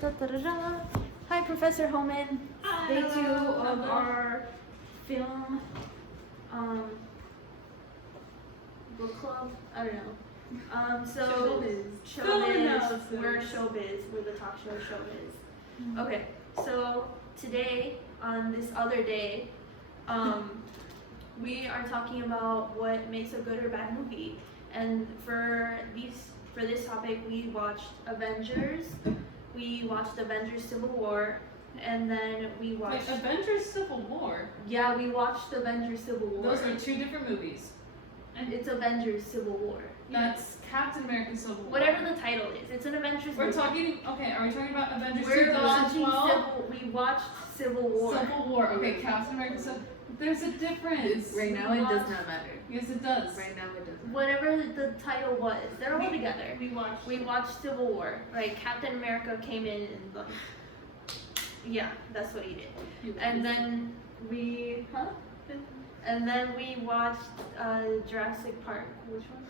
Da-da-da-da. Hi, Professor Homan. Day 2 of our film book club. I don't know. So showbiz. We're showbiz. We're the talk show showbiz. Mm-hmm. Okay. So today, on this other day, we are talking about what makes a good or bad movie. And for this topic, we watched Avengers. We watched Avengers Civil War, and then we watched... Wait, Avengers Civil War? Yeah, we watched Avengers Civil War. Those are two different movies. And it's Avengers Civil War. That's Captain America Civil War. Whatever the title is, it's an Avengers We're movie. talking, okay, are we talking about Avengers We're 2012? we watched Civil War. Civil War, okay, Captain America Civil There's a difference. Right now it does not matter. Yes, it does. Right now it doesn't. Whatever the title was, they're all together. We watched Civil War. Like, Captain America came in and like, yeah, that's what he did. And then we, And then we watched Jurassic Park. Which one?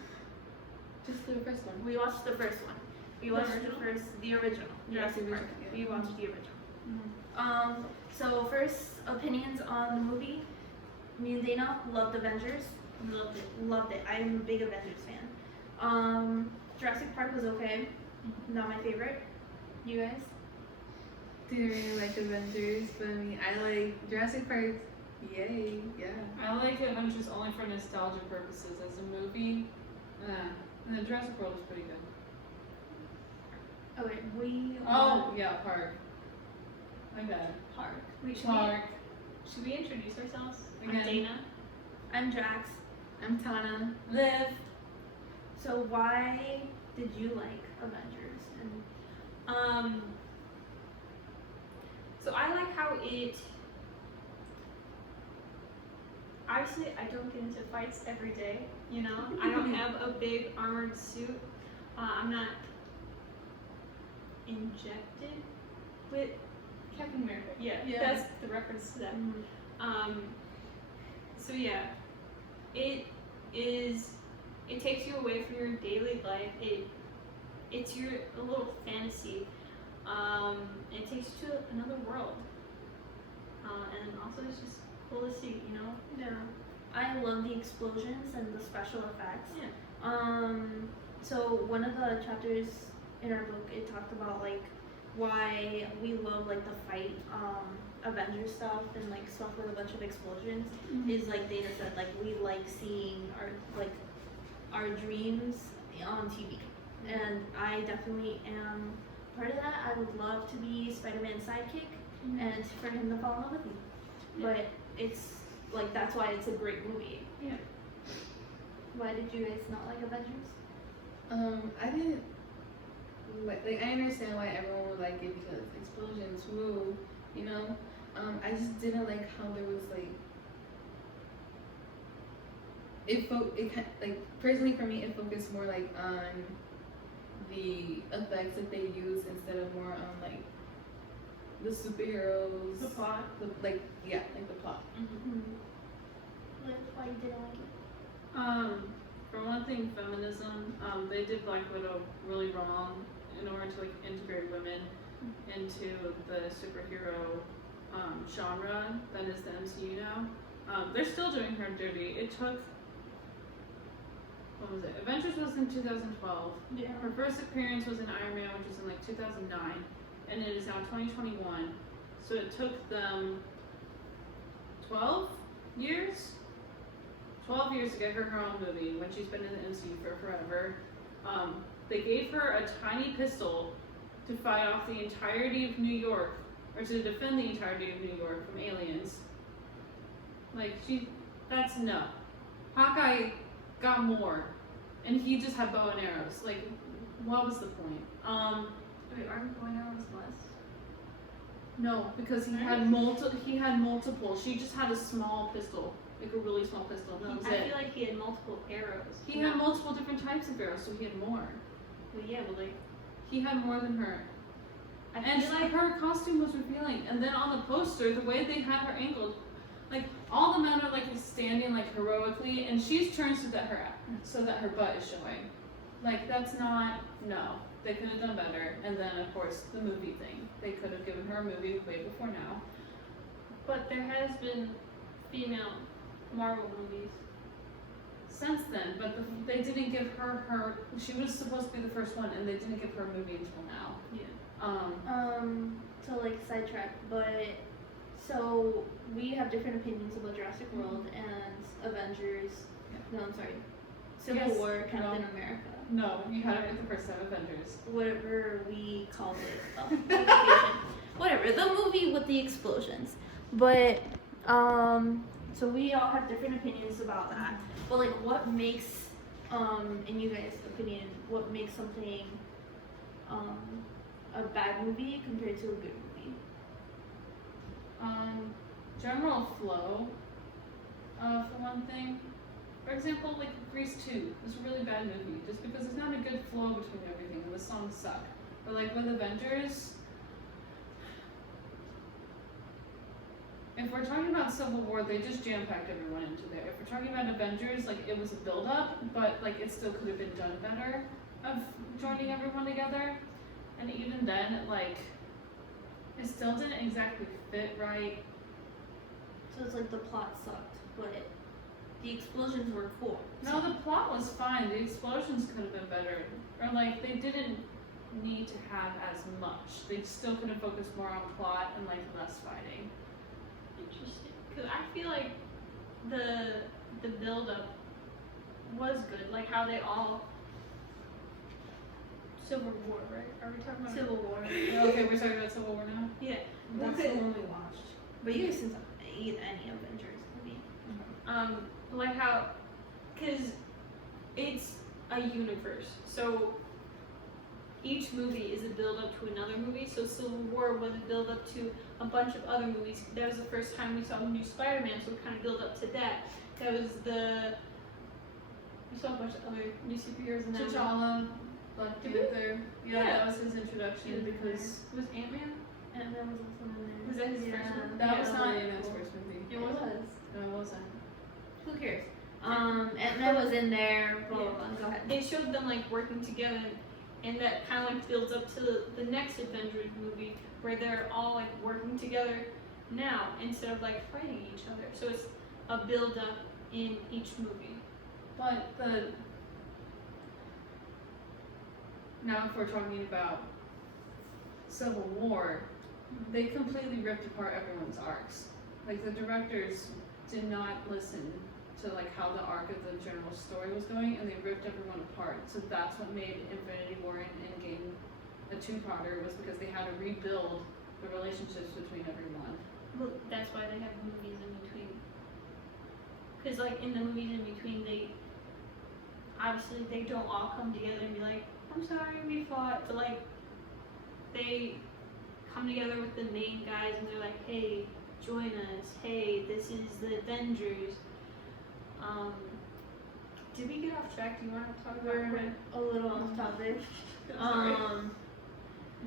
Just the first one. We watched the first one. We watched the original. Jurassic Park. Yeah. We watched the original. So first, opinions on the movie. Me and Dana loved Avengers. Loved it. I'm a big Avengers fan. Jurassic Park was okay. Not my favorite. You guys? Didn't really like Avengers, but I mean, I like Jurassic Park. Yay, yeah. I like Avengers only for nostalgia purposes. As a movie, and the Jurassic World was pretty good. Oh wait, we. Oh, yeah, Park. My bad. Park. Should we introduce ourselves? Again. I'm Dana. I'm Drax. I'm Tana. Liv. So why did you like Avengers? And So I like how it. Obviously, I don't get into fights every day. You know, I don't have a big armored suit. I'm not injected with Captain America. Yeah, that's the reference to that. So yeah, it takes you away from your daily life. It's a little fantasy. It takes you to another world. And also it's just cool to see, you know? yeah, I love the explosions and the special effects. Yeah. So one of the chapters in our book, it talked about like why we love like the fight Avengers stuff and like stuff with a bunch of explosions is like Dana said, like we like seeing our dreams on TV. And I definitely am part of that. I would love to be Spider-Man's sidekick and for him to fall in love with me. But it's like that's why it's a great movie. Yeah. Why did you guys not like Avengers? I didn't like. I understand why everyone would like it because explosions, woo, you know. I just didn't like how there was like. Like personally for me, it focused more like on the effects that they use instead of more on like the superheroes. The plot. The plot. Why you didn't like it? For one thing, feminism. They did Black Widow really wrong in order to like integrate women into the superhero genre that is the MCU now. They're still doing her dirty. It took. What was it? Avengers was in 2012. Yeah. Her first appearance was in Iron Man, which was in like 2009, and it is now 2021. So it took them 12 years? 12 years to get her own movie when she's been in the MCU for forever. They gave her a tiny pistol to fight off the entirety of New York, or to defend the entirety of New York from aliens. Like, that's no. Hawkeye got more, and he just had bow and arrows. Like, what was the point? Wait, aren't going out was less? No, because he had multiple. She just had a small pistol, like a really small pistol. And that was I it. feel like he had multiple arrows. He had multiple different types of arrows, so he had more. Well, yeah, but like He had more than her. I And feel like her costume was revealing. And then on the poster, the way they had her angled, like all the men are like standing like heroically, and she's turned so that her butt is showing. Like that's not no. They could have done better. And then, of course, the movie thing. They could have given her a movie way before now. But there has been female Marvel movies. Since then, but they didn't give her. She was supposed to be the first one, and they didn't give her a movie until now. Yeah. To like sidetrack, but so we have different opinions about Jurassic World and Avengers. Yeah. No, I'm sorry. Civil Yes, War, Captain no. America. No, you had it with the first time Avengers. Whatever we called it. Publication. Whatever. The movie with the explosions. But so we all have different opinions about that. But like what makes in you guys' opinion, what makes something a bad movie compared to a good movie? General flow, for one thing. For example, like Grease 2 was a really bad movie just because there's not a good flow between everything and the songs suck. But like with Avengers, if we're talking about Civil War, they just jam-packed everyone into there. If we're talking about Avengers, like it was a build-up, but like it still could have been done better of joining everyone together. And even then, like, it still didn't exactly fit right. So it's like the plot sucked, but the explosions were cool. No, the plot was fine. The explosions could have been better. Or like they didn't need to have as much. They still could have focused more on plot and like less fighting. Interesting. Because I feel like the build up was good. Like how they all. Civil War, right? Are we talking about Civil War. Okay, we're talking about Civil War now? Yeah. That's Okay. the one we watched. But you guys can eat any Avengers movie. Like how, cause it's a universe, so each movie is a build up to another movie. So Civil War was a build up to a bunch of other movies. That was the first time we saw the new Spider-Man, so it kind of build up to that. That was we saw a bunch of other new superheroes in that. T'Challa, Black Did we? Panther. Yeah, Yeah. that was his introduction because Was Ant-Man? And that was also in there. Was that his Yeah. first one? that was Yeah. not Ant-Man's first movie. It wasn't. No, it wasn't. Who cares? Ant-Man was in there. Blah, blah, blah. Go ahead. It showed them like working together, and that kind of like builds up to the next Avengers movie where they're all like working together now instead of like fighting each other. So it's a build up in each movie. But now if we're talking about Civil War, they completely ripped apart everyone's arcs. Like the directors did not listen to like how the arc of the general story was going, and they ripped everyone apart. So that's what made Infinity War and Endgame a two-parter, was because they had to rebuild the relationships between everyone. Well, that's why they have movies in between. Because like in the movies in between, they obviously they don't all come together and be like, "I'm sorry, we fought," but like they come together with the main guys and they're like, "Hey, join us. Hey, this is the Avengers." Did we get off track? Do you want to talk about We're it? a little off topic. Sorry.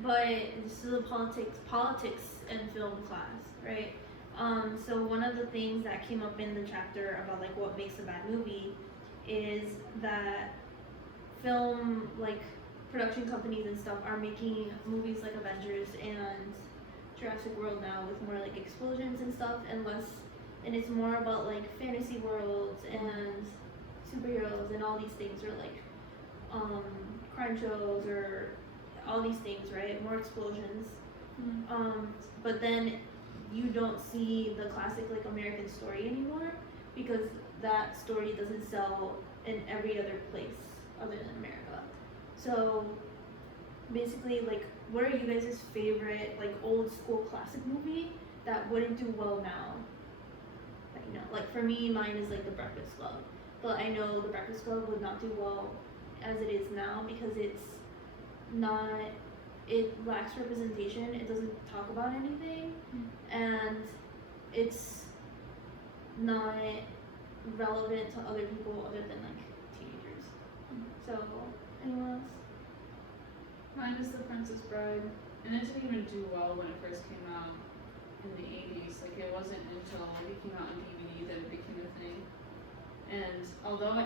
But this is a politics and film class, right? So one of the things that came up in the chapter about like what makes a bad movie is that film like production companies and stuff are making movies like Avengers and Jurassic World now with more like explosions and stuff and less, and it's more about like fantasy worlds and superheroes and all these things, or like crime shows or all these things, right? More explosions. But then you don't see the classic like American story anymore because that story doesn't sell in every other place other than America. So basically, like, what are you guys' favorite like old school classic movie that wouldn't do well now? Right now, like for me, mine is like The Breakfast Club. But I know The Breakfast Club would not do well as it is now because it lacks representation. It doesn't talk about anything, and it's not relevant to other people other than like teenagers. So, anyone else? Mine is The Princess Bride, and it didn't even do well when it first came out in the 80s. Like it wasn't until it came out on DVD that it became a thing. And although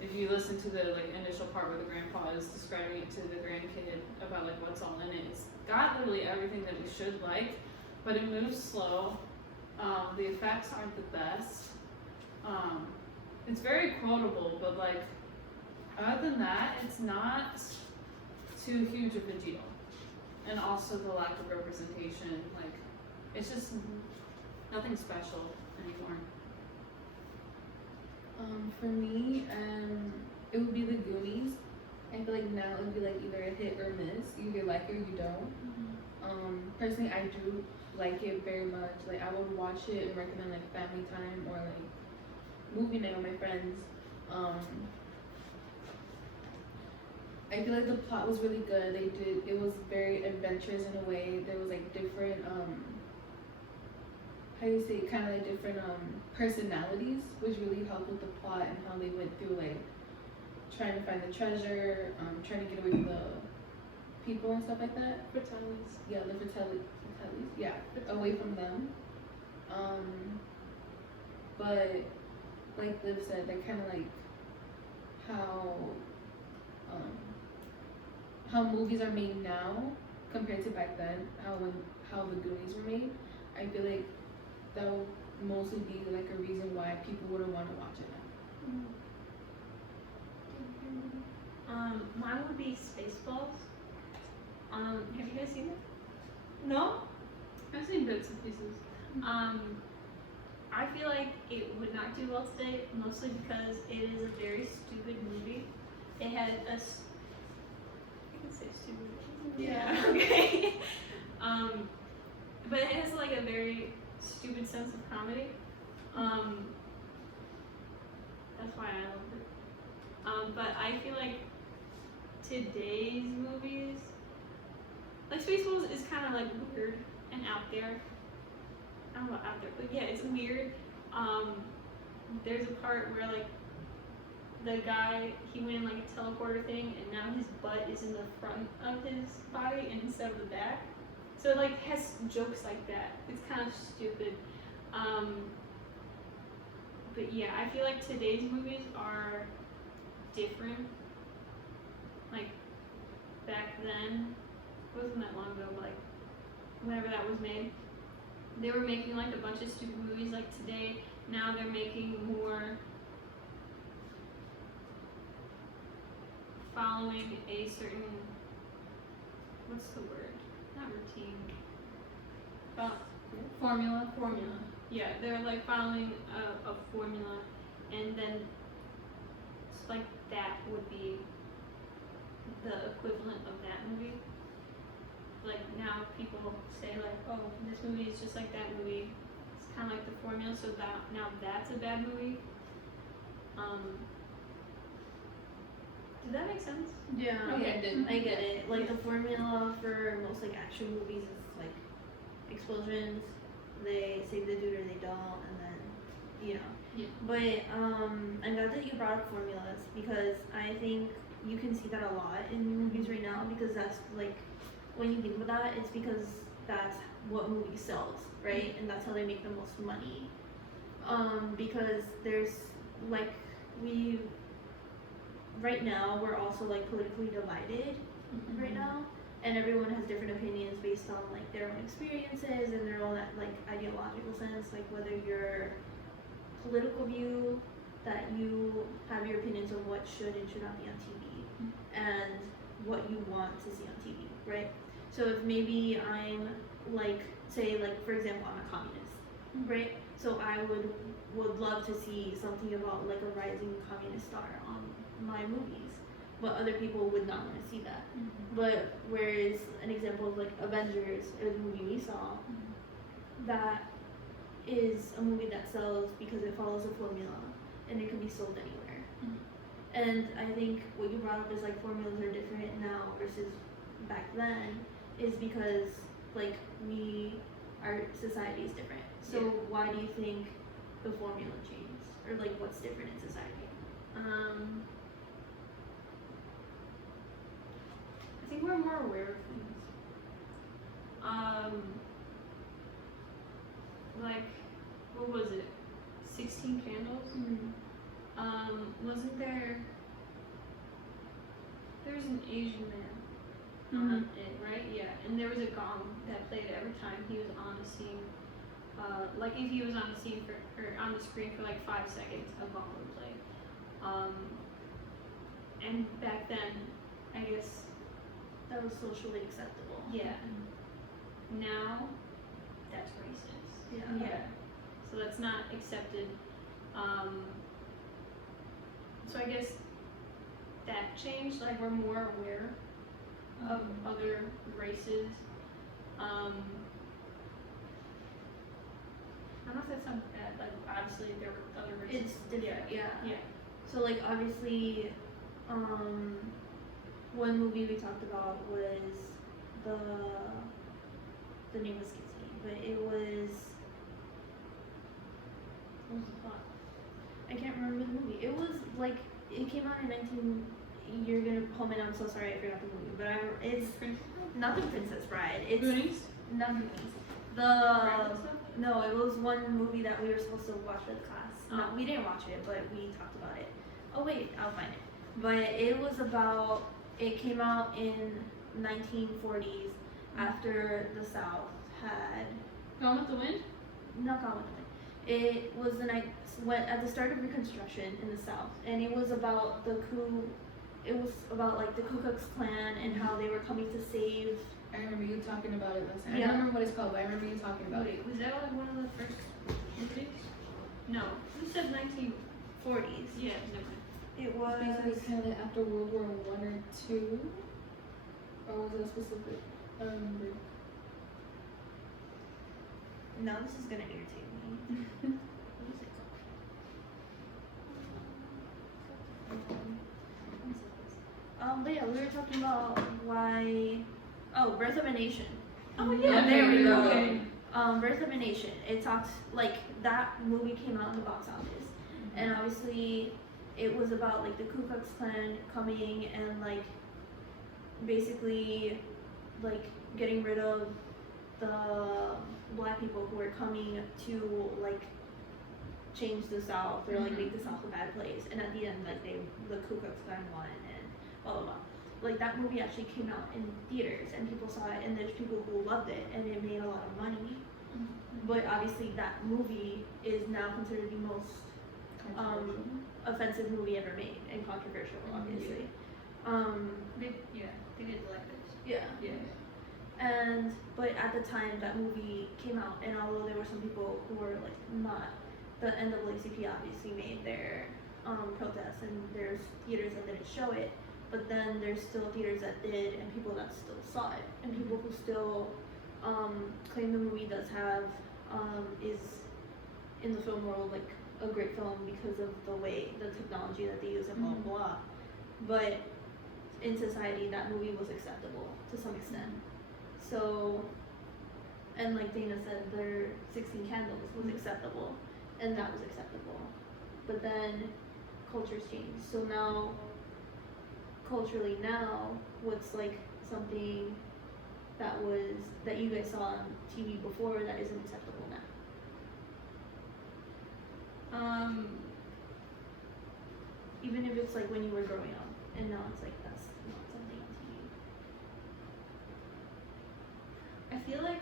it if you listen to the like initial part where the grandpa is describing it to the grandkid about like what's all in it, it's got literally everything that we should like, but it moves slow. The effects aren't the best. It's very quotable, but like other than that, it's not too huge of a deal. And also the lack of representation, like it's just nothing special anymore. For me, it would be the Goonies. I feel like now it would be like either a hit or miss. You either like it or you don't. Personally, I do like it very much. Like I would watch it and recommend like family time or like movie night with my friends. I feel like the plot was really good. It was very adventurous in a way. There was like different how do you say, kind of like different personalities, which really helped with the plot and how they went through like trying to find the treasure, trying to get away from the people and stuff like that. Fratellis. Yeah, the Fratellis, yeah, away from them. But like Liv said, they're kind of like how movies are made now compared to back then, how the Goonies were made. I feel like that would mostly be like a reason why people wouldn't want to watch it now. Mine would be Spaceballs. Have you guys seen it? No? I've seen bits and pieces. I feel like it would not do well today, mostly because it is a very stupid movie. It had I can say stupid. Yeah. Okay. But it has like a very stupid sense of comedy. That's why I love it. But I feel like today's movies, like Spaceballs, is kind of like weird and out there. I don't know about out there, but yeah, it's weird. There's a part where like the guy, he went in like a teleporter thing, and now his butt is in the front of his body instead of the back. So it like has jokes like that. It's kind of stupid. But yeah, I feel like today's movies are different. Like back then, it wasn't that long ago, but like whenever that was made, they were making like a bunch of stupid movies. Like today, now they're making more following a certain, what's the word? Not routine. Formula. Formula. Yeah, they're like following a formula, and then it's like that would be the equivalent of that movie. Like now people say like, oh, this movie is just like that movie. It's kind of like the formula, so that now that's a bad movie. Did that make sense? Yeah. Okay, I did. I get it. Like the formula for most like action movies is like explosions. They save the dude or they don't, and then you know. Yeah. But I'm glad that you brought up formulas, because I think you can see that a lot in movies right now, because that's like when you think about that, it's because that's what movie sells, right? And that's how they make the most money. Because there's like right now we're also like politically divided right now, and everyone has different opinions based on like their own experiences and their own like ideological sense, like whether your political view, that you have your opinions on what should and should not be on TV, and what you want to see on TV, right? So if maybe I'm like, say like for example, I'm a communist, right? So I would love to see something about like a rising communist star on my movies, but other people would not want to see that. But whereas an example of like Avengers, or the movie we saw, that is a movie that sells because it follows a formula and it can be sold anywhere. And I think what you brought up is like formulas are different now versus back then, is because like our society is different. So why do you think the formula changed, or like what's different in society? I think we're more aware of things. Like, what was it? 16 Candles? Wasn't there there was an Asian man Mm-hmm. on it, right? Yeah, and there was a gong that played every time he was on a scene. Like if he was on the scene or on the screen for like 5 seconds, a gong would play. And back then, I guess, That was socially acceptable. yeah. Now, that's racist. Yeah. Yeah. So that's not accepted. So I guess that changed. Like we're more aware of other races. I don't know if that sounds bad. Like obviously there were other races. It's different, yeah. Yeah. So like obviously, one movie we talked about was the name escapes me, but it was what was the plot? I can't remember the movie. It was like it came out in 19. You're gonna pull me. I'm so sorry I forgot the movie, but it's not the Princess Bride. It's Goonies? not Goonies. The no, it was one movie that we were supposed to watch with class. No, we didn't watch it, but we talked about it. Oh wait, I'll find it. But it was about. It came out in 1940s after the South had Gone with the Wind? not Gone with the Wind. It was the night went at the start of Reconstruction in the South, and it was about the coup. It was about like the Ku Klux Klan and how they were coming to save. I remember you talking about it last time. Yeah. I don't remember what it's called, but I remember you talking about it. Wait, was that like one of the first movies? No. You said 1940s. Yeah, never mind. It was Basically, kind of after World War I or II, or was it a specific? I don't remember. no. This is gonna irritate me. What is it called? But yeah, we were talking about why. Oh, Birth of a Nation. Oh yeah, there we go. Okay. Birth of a Nation. It talks like that movie came out in the box office, and obviously it was about like the Ku Klux Klan coming and like basically like getting rid of the black people who were coming to like change the South or like make the South a bad place, and at the end like the Ku Klux Klan won and blah blah blah. Like that movie actually came out in theaters and people saw it, and there's people who loved it and it made a lot of money. But obviously that movie is now considered the most offensive movie ever made and controversial, obviously. They did like it. Yeah. Yeah. And but at the time that movie came out, and although there were some people who were like not, the NAACP obviously made their protests, and there's theaters that didn't show it, but then there's still theaters that did, and people that still saw it, and people who still claim the movie does have is in the film world like a great film because of the way the technology that they use and blah blah blah. But in society, that movie was acceptable to some extent. So, and like Dana said, their 16 Candles was acceptable, and that was acceptable. But then cultures changed. So now, culturally now, what's like something that you guys saw on TV before that isn't acceptable now? Even if it's like when you were growing up, and now it's like that's not something on TV. I feel like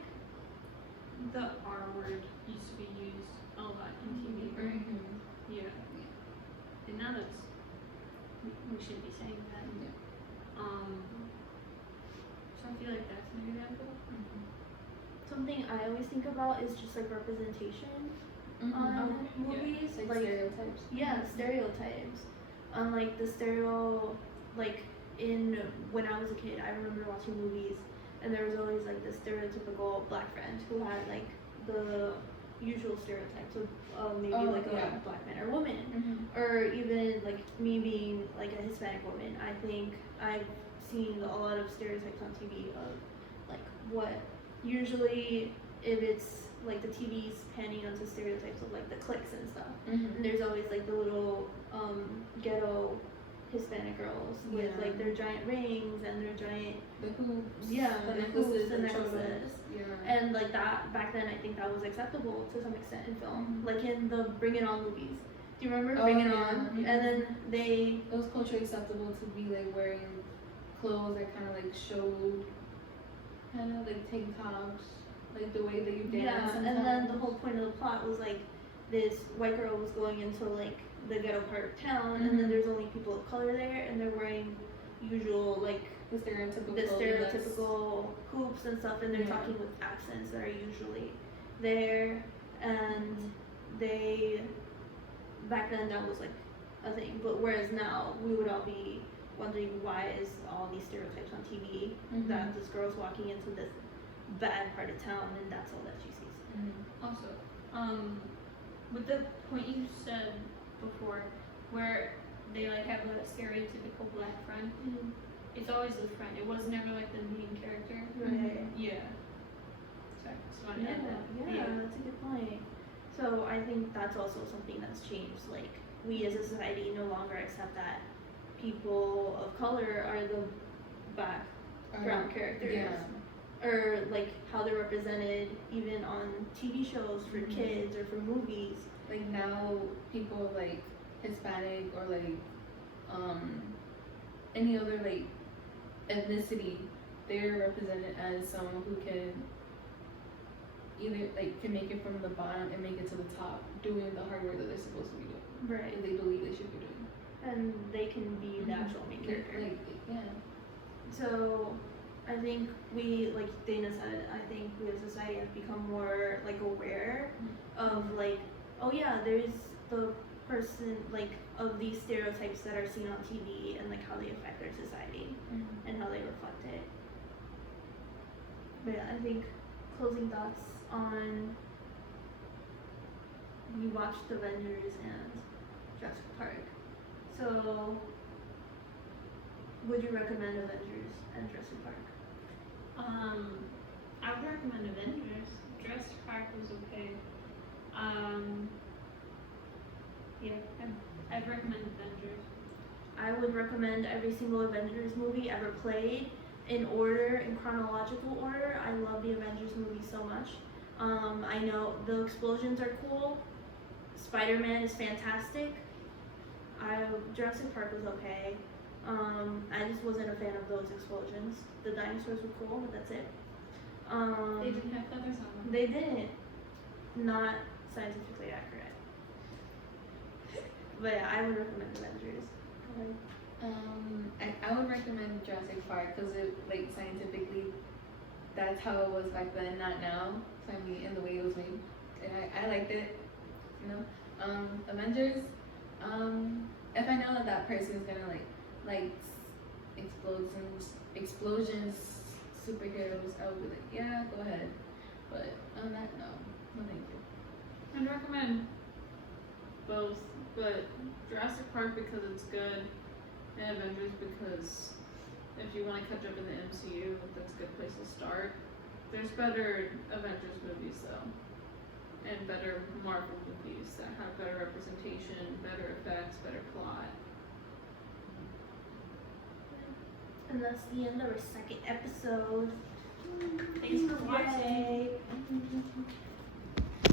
the R word used to be used a lot in TV, right? Yeah. And now that's we shouldn't be saying that. So I feel like that's an example. Something I always think about is just like representation on movies, Like stereotypes. yeah, stereotypes. Like like when I was a kid, I remember watching movies, and there was always like this stereotypical black friend who had like the usual stereotypes of maybe like a black man or woman, or even like me being like a Hispanic woman. I think I've seen a lot of stereotypes on TV of like what usually if it's like the TV's panning onto stereotypes of like the cliques and stuff. And there's always like the little ghetto Hispanic girls with like their giant rings and their giant the hoops. yeah, the the necklaces, hoops, the the necklaces. Yeah. And like that back then, I think that was acceptable to some extent in film, like in the Bring It On movies. Do you remember Bring It On? And then they It was culturally acceptable to be like wearing clothes that kind of like showed, kind of like tank tops, like the way that you dance. Yeah, sometimes. and then the whole point of the plot was like this white girl was going into like the ghetto part of town, and then Mhm. there's only people of color there, and they're wearing usual like the stereotypical. the clothing that's- stereotypical hoops and stuff, and they're Yeah. talking with accents that are usually there, and they back then that was like a thing, but whereas now we would all be wondering why is all these stereotypes on TV Mhm. that this girl's walking into this bad part of town and that's all that she sees. Mhm. Also, with the point you said before, where they like have a stereotypical black friend, it's always the friend. It was never like the main character. Right. Yeah. Sorry, just wanted Yeah, to add that. yeah, that's a good point. So I think that's also something that's changed. Like we as a society no longer accept that people of color are the background characters. Yeah. Or like how they're represented even on TV shows for Mhm. kids or for movies. Like now, people like Hispanic or like any other like ethnicity, they're represented as someone who can either like can make it from the bottom and make it to the top, doing the hard work that they're supposed to be doing, Right. that they believe they should be doing. And they can be the actual main character. Like, yeah. So I think we, like Dana said, I think we as a society have become more like aware of like, oh yeah, there's the person like of these stereotypes that are seen on TV and like how they affect our society and how they reflect it. But yeah, I think closing thoughts on we watched Avengers and Jurassic Park. So would you recommend Avengers and Jurassic Park? I would recommend Avengers. Jurassic Park was okay. Yeah, I'd recommend Avengers. I would recommend every single Avengers movie ever played in order, in chronological order. I love the Avengers movie so much. I know the explosions are cool. Spider-Man is fantastic. Jurassic Park was okay. I just wasn't a fan of those explosions. The dinosaurs were cool, but that's it. They didn't have feathers on them. They didn't. Not scientifically accurate. But yeah, I would recommend Avengers. I would recommend Jurassic Park because it like scientifically, that's how it was back then, not now. So I mean, in the way it was made, and I liked it. You know, Avengers. If I know that that person is gonna like explosions, superheroes, I would be like, yeah, go ahead. But on that, no thank you. I'd recommend both, but Jurassic Park because it's good, and Avengers because if you want to catch up in the MCU, that's a good place to start. There's better Avengers movies though, and better Marvel movies that have better representation, better effects, better plot. And that's the end of our second episode. Thanks for watching. Yay.